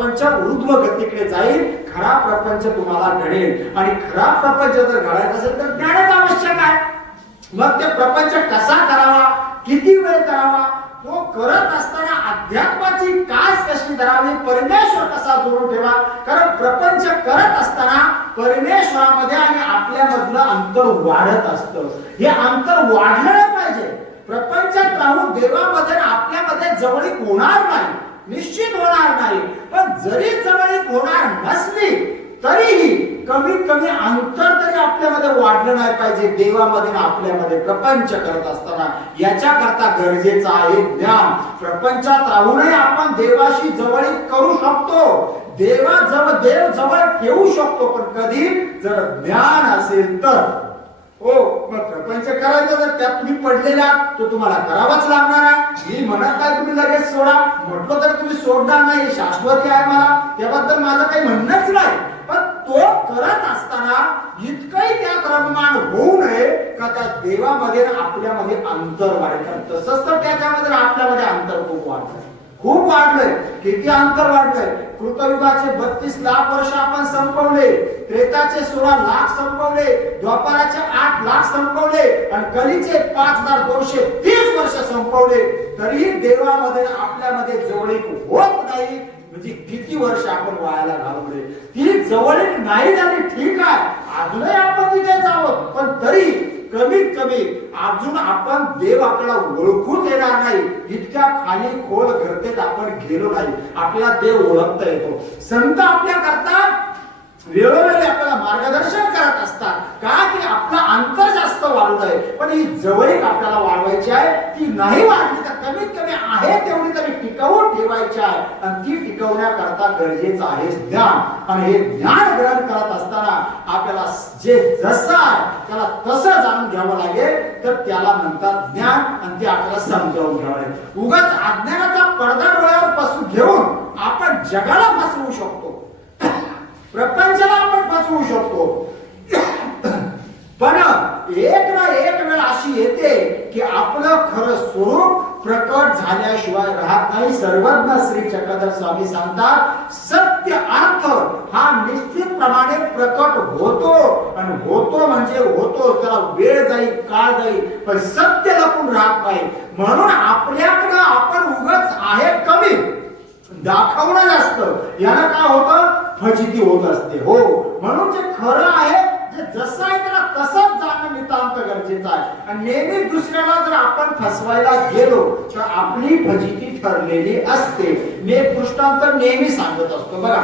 प्रपंच ऊर्ध्व गतीकडे जाईल, खरा प्रपंच तुम्हाला घडेल. आणि खरा प्रपंच जर घडायचा असेल तर ज्ञानच आवश्यक आहे. मग ते प्रपंच कसा करावा, किती वेळ करावा, तो करत असताना अध्यात्माची कास कशी धरावी, परमेश्वर कसा जोडून ठेवा. कारण प्रपंच करत असताना परमेश्वरामध्ये आणि आपल्यामधलं अंतर वाढत असतं. हे अंतर वाढलं नाही पाहिजे. प्रपंचात राहून देवामध्ये आपल्यामध्ये जवळीक होणार नाही, निश्चित होणार नाही. पण जरी जवळीक होणार नसली तरीही कमीत कमी अंतर तरी आपल्यामध्ये वाढलं नाही पाहिजे देवामध्ये आपल्यामध्ये प्रपंच करत असताना. याच्या करता गरजेचं आहे ज्ञान. प्रपंचात राहूनही आपण देवाशी जवळीक करू शकतो, देव जवळ ठेवू शकतो. पण कधी जर ज्ञान असेल तर. हो, मग प्रपंच करायचं तर त्यात तुम्ही पडलेला तो तुम्हाला करावाच लागणार आहे. मी म्हणत नाही तुम्ही लगेच सोडा, म्हटलं तर तुम्ही सोडणार नाही, शाश्वती आहे मला, त्याबद्दल माझं काही म्हणणंच नाही. पण तो करत असताना इतकंही त्यात रममाण होऊ नये का त्या देवामध्ये आपल्यामध्ये अंतर वाढेल. तसंच तर त्याच्यामध्ये आपल्यामध्ये अंतर खूप वाढलंय, खूप वाढलंय. किती अंतर वाढलंय. कृतयुगाचे 32 लाख वर्ष आपण संपवले, त्रेताचे 16 लाख संपवले, द्वापाराचे 8 लाख संपवले आणि कलीचे 5230 वर्ष संपवले. तरीही देवामध्ये आपल्यामध्ये जवळीक होत नाही. म्हणजे किती वर्ष आपण वायाला घालवले. ती जवळीक नाही झाली ठीक आहे, अजूनही आपण तिथेच आहोत. पण तरी कमीत कमी अजून आपण देव आपल्याला ओळखूच येणार नाही, इतक्या खाली खोल गर्तेत आपण गेलो नाही. आपल्याला देव ओळखता येतो. संत आपल्या करता वेळोवेळी आपल्याला मार्गदर्शन करत असतात. का की आपलं अंतर जास्त वाढत आहे. पण ही जवळीक आपल्याला वाढवायची आहे. ती नाही वाढली तर कमीत कमी आहे तेवढी तरी टिकवून ठेवायची आहे. आणि ती टिकवण्याकरता गरजेचं आहे ज्ञान. आणि हे ज्ञान ग्रहण करत असताना आपल्याला जे जसं आहे त्याला तसं जाणून घ्यावं लागेल. तर त्याला म्हणतात ज्ञान. आणि ते आपल्याला समजावून घ्यावं लागेल. उगाच अज्ञानाचा पडदा डोळ्यावर पसू घेऊन आपण जगाला फसवू शकतो, प्रपंचाला आपण फसवू शकतो. पण एक ना एक वेळ अशी येते की आपलं खरं स्वरूप प्रकट झाल्याशिवाय राहत नाही. सर्वज्ञ श्री चक्रधर स्वामी सांगतात सत्य अर्थ हा निश्चित प्रमाणे प्रकट होतो. आणि होतो म्हणजे होतो, त्याला वेळ जाईल, काळ जाईल, पण सत्य लपून राहत नाही. म्हणून आपल्याकडं आपण उगाच आहे कमी दाखवणं जास्त, याला काय होतं, फजिती होत असते. हो, म्हणून जे खरं आहे, जे जसं आहे त्याला तसंच जाणं नितांत गरजेचं आहे. आणि नेहमी दुसऱ्याला जर आपण फसवायला गेलो तर आपली फजिती ठरलेली असते. मी एक दृष्टांत नेहमी सांगत असतो बघा.